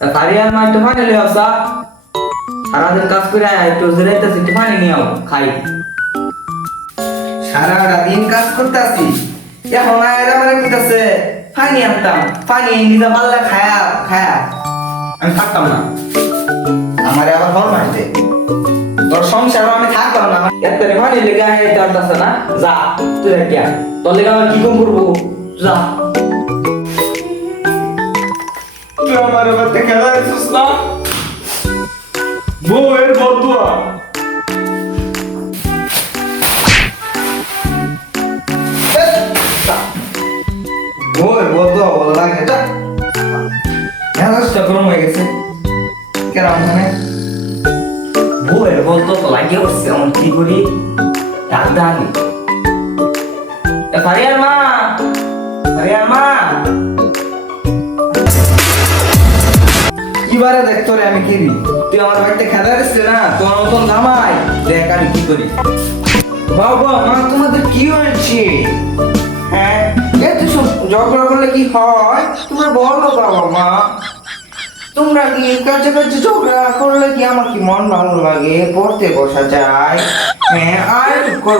ফারিয়ার মা একটু পানি লিয়ে আসা। সারাদিন কাজ করে একটু জিরাইতেছি, একটু পানি নিয়ে আও, খাই। সারাটা দিন কাজ করতেছি, এখন আয়ের আমার কইতাছে পানি আনতাম, পানি নিজে পাল্লা খায়া খায়া আমি থাকতাম না। আমারে আবার ফল মারতে, তোর সংসার আমি থাকতাম না। এত পানি লেগে আইতে আনতাছে না, যা তুই রেখে আয়। তোর লেগে আমার কি কম করবো, যা। তুই আমার বাড়িতে খেলা দিছিস না, বউয়ের বদুয়া। বউয়ের বদুয়া বলা লাগে এটা, মেজাজটা গরম হয়ে গেছে কেরাম মানে। বউয়ের বলতো তো লাগিয়ে উঠছে, আমি কি করি, ডাক দানি। ফারিয়ার মা, ফারিয়ার মা। এবারে দেখ তোরে আমি কি দিই, তুই আমার বাড়িতে খেলা দিচ্ছিস না, তোর মতন জামাই, দেখ আমি কি করি। বাবা মা তোমাদের কি হয়েছে? হ্যাঁ এত সব ঝগড়া করলে কি হয় তোমরা বলো বাবা মা। তোমরা কি কাছে কাছে ঝগড়া করলে কি আমার কি মন ভালো লাগে, পড়তে বসা যায়? হ্যাঁ আর